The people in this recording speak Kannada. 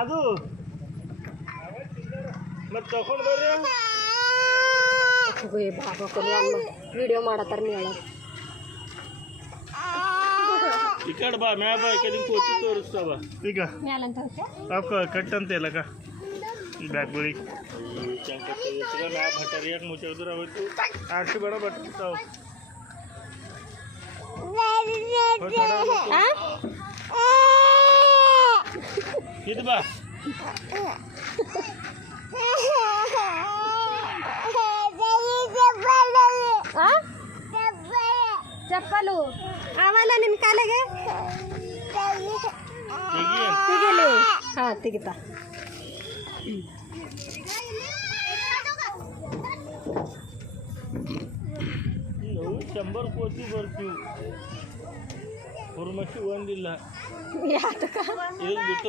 ಅದು ಮತ್ತೆ ತಗೊಂಡು ಬರ್ರಿ ಬಾಬಾ ಕೊನೆ ಅಮ್ಮ ವಿಡಿಯೋ ಮಾಡತ್ತಾರ ನೀ ಹೇಳೋದು ಈ ಕಡೆ ಬಾ ಮ್ಯಾ ಬಾ ಈ ಕಡೆ ಕೂತು ತೋರಿಸ್ತಾವ ಈಗ ಮ್ಯಾಲಂತ ಅವಕ್ಕ ಕಟ್ ಅಂತ ಇಲ್ಲಕ್ಕ ಬ್ಯಾಗ್ ಬಳಿ ಮ್ಯಾ ಭಟ್ಟಾರಿ ಯಾಕೆ ಮುಚ್ಚಿದ್ರ ಅವತ್ತು ಆಡ್ಸಿ ಬೇಡ ಬಟ್ಟಾವ ಇದು ಬಾ ಚಪ್ಪಲು ಅವಲ್ಲ ನಿನ್ನ ಕಾಲಿಗೆ ತೆಗಿಲಿ ಹಾಂ ತೆಗಿತಾ ನಾವು 100 ಕೋಟಿ ಬರ್ತೀವಿ ಹುರ್ಮಕ್ಕಿ ಒಂದಿಲ್ಲ ಯಾತಕ ಇದು ಬಿಟ್ಟು